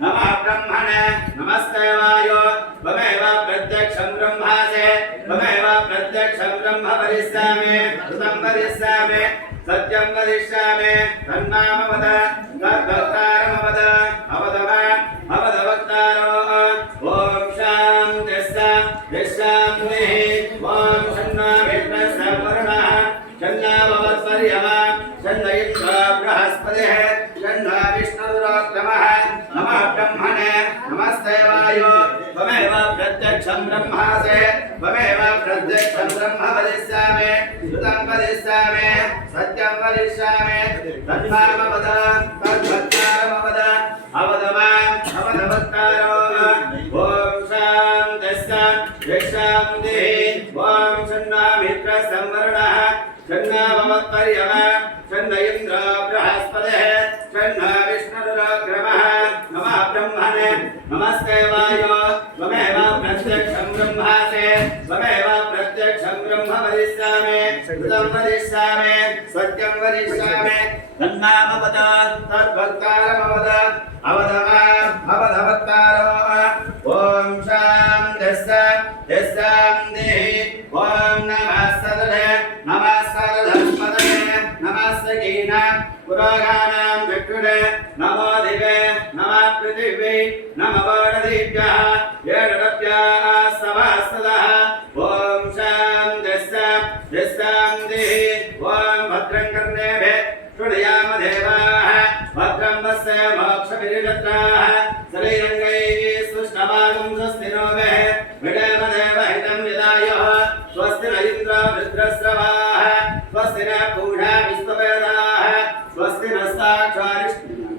नमः ब्रह्मणे नमस्ते वायो त्वमेव प्रत्यक्षं ब्रह्मासे त्वमेव प्रत्यक्षं ब्रह्म वरिष्यामि ऋतं वरिष्यामि सत्यं वरिष्यामि तन्मामवद तद्भक्तारमवद अवदवक्तारो ॐ शान्तिः शान्तिः ॐ शन्नो विष्णुः वरुणः शन्नो भवत्पर्यमा शन्न इन्द्रो बृहस्पतिः शन्नो विष्णुरुक्रमः नमः ब्रह्मणे नमस्ते वायो त्वमेव प्रत्यक्षं ब्रह्मासे त्वमेव प्रत्यक्षं ब्रह्म वदिष्यामि ऋतं वदिष्यामि सत्यं वदिष्यामि तन्मामवद तद्भक्तारमवद अवदवक्तारो ॐ शान्तिः शान्तिः ॐ शन्नो मित्रः संवरुणः शन्नो भवत्पर्यमा शन्न इन्द्रो बृहस्पतिः शन्नो विष्णुरुक्रमः नमः ब्रह्मणे नमस्ते वायो त्वमेव प्रत्यक्षं ब्रह्मासे त्वमेव प्रत्यक्षं ब्रह्म वदिष्यामि ऋतं वदिष्यामि सत्यं वदिष्यामि तन्मामवद तद्भक्तारमवद अवदवक्तारो ॐ शान्तिः शान्तिः ॐ नमः सदने नमः सदधस्पदने नमः सगीना पुरोगानां चक्षुषे नमो दिवे नमः पृथिवी नमः वरुणदिभ्यः येषभ्यः सभास्तदः ॐ शान्तिः शान्तिः ॐ भद्रं कर्णेभिः शृणुयाम देवाः भद्रं पश्य मोक्षभिर्यजत्राः शरीरङ्गैः सुष्ठुवागं स्वस्ति नो विडेम देवहितं विदायुः स्वस्ति न इन्द्रो वृत्रस्रवाः स्वस्ति न पूषा विश्ववेदाः स्वस्ति नस्ताक्षरिष्ठिनः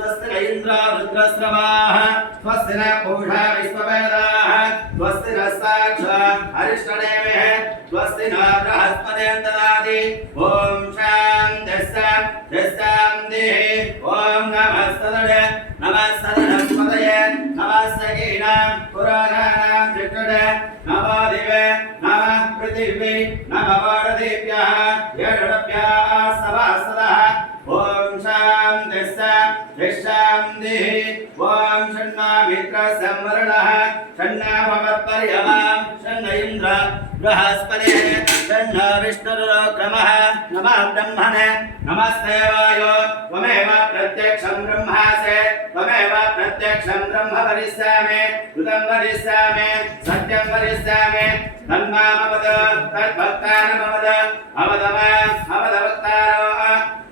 स्वस्ति न इन्द्रो वृत्रस्रवाः स्वस्ति न पूषा विश्ववेदाः स्वस्ति नस्ताक्षरिष्ठनेमिः स्वस्ति न बृहस्पतिर्न ददाति ॐ शान्तिः शान्तिः ॐ नमः सदने नमः सदनस्पतये नमः सगीनां पुराणानां चक्षुषे नमो दिवे नमः पृथिवी नमः वरुणदिभ्यः येषभ्यः सभास्तदः ॐ शान्तिः शान्तिः ॐ शन्नो मित्रः संवरुणः शन्नो भवत्पर्यमा शन्न इन्द्रो बृहस्पतिः शन्नो विष्णुरुक्रमः नमः ब्रह्मणे नमस्ते वायो त्वमेव प्रत्यक्षं ब्रह्मासे त्वमेव प्रत्यक्षं ब्रह्म वदिष्यामि ऋतं वदिष्यामि सत्यं वदिष्यामि तन्मामवद तद्भक्तारमवद अवदवक्तारो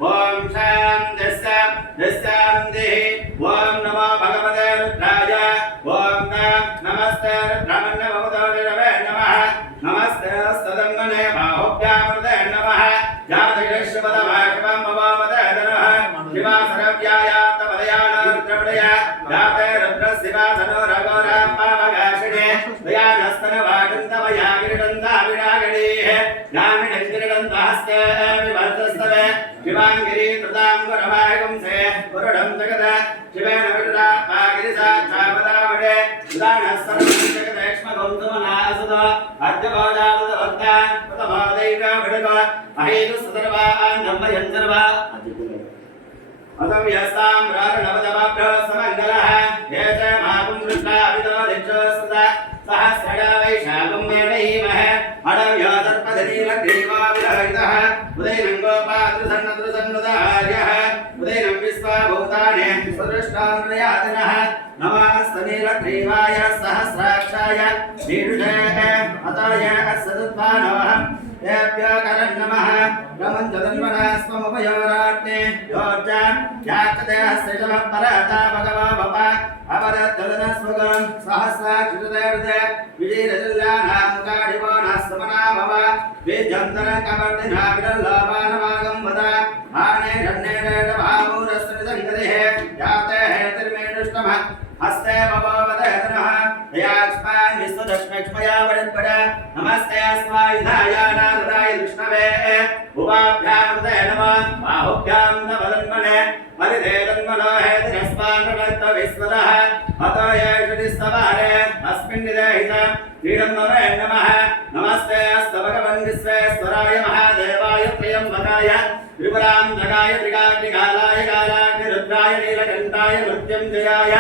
ॐ शान्तिः शान्तिः ॐ नमो भगवते रुद्राय ॐ नमस्ते रुद्रमन्नमवदोनिरवे नमः नमस्ते सदङ्गने बाहुभ्यामृते नमः जातयश्वदवाशिवं मवामदे नमः शिवासरव्यायात्तमदयानरुद्रमणय जाते रुद्रशिवासनो रघोरां पावगाशिने दयानस्तनवागन्तमया गिरिडन्ताविनागणीः यामिनञ्जिरिडन्तहस्ते विवर्तस्तवे शिवाङ्गिरी कृताङ्गुरमायगुंसे पुरुडं जगद शिवेन विरुदात्मागिरिसाक्षापदावडे उदानस्तरं जगदेक्ष्मगौतमनासुद अर्जभोजावदभक्ता कृतभोदैका विडग महेतुस्तर्वान् धम्मयञ्जर्वा अतं यस्तां रारणवदमाभ्यो समङ्गलः ये च मापुं कृष्णाविदो दिक्षो सुता सहस्रडा वैशाखं मेणीमहे अडव्यो दर्पदनीलग्रीवो विरहितः उदयनं गोपादृसन्नदृसन्नुदार्यः उदयनं विश्वभूतानि सुदृष्टान्नयातिनः नमस्तनीलग्रीवाय सहस्राक्षाय वीरुषे अतय सदुत्पानवः तेभ्यो करं नमः रमञ्चतन्वनास्ममुपयोराट्ने योर्जां याचते हस्तिजमः परता भगवा भव अवरद्धदनस्वगं सहस्राक्षुतदेवते विजयरजल्यानां काडिवो नास्मना भव विजन्तरकवर्तिना विडल्लभानवागं वद आने जन्नेरभावूरस्त्रिदङ्गदेः याते हेतिर्मेनुष्टमः हस्ते भववदहतनः याक्ष्पान् विश्व दक्षमया वरदपड नमस्ते स्वायुधाय नारदाय विष्णवे उपाभ्यां ते नमः बाहुभ्यां नमः परिदेवन्मनो हेतस्मान् विश्वदः अतो येषुदिस्तवारे अस्मिन् निदेहित क्रीडन्मवे नमः नमस्ते अस्तु भगवन् विश्वेश्वराय महादेवाय त्र्यम्बकाय त्रिपुरान्तकाय त्रिकाग्निकालाय कालाग्निरुद्राय नीलकण्ठाय मृत्युञ्जयाय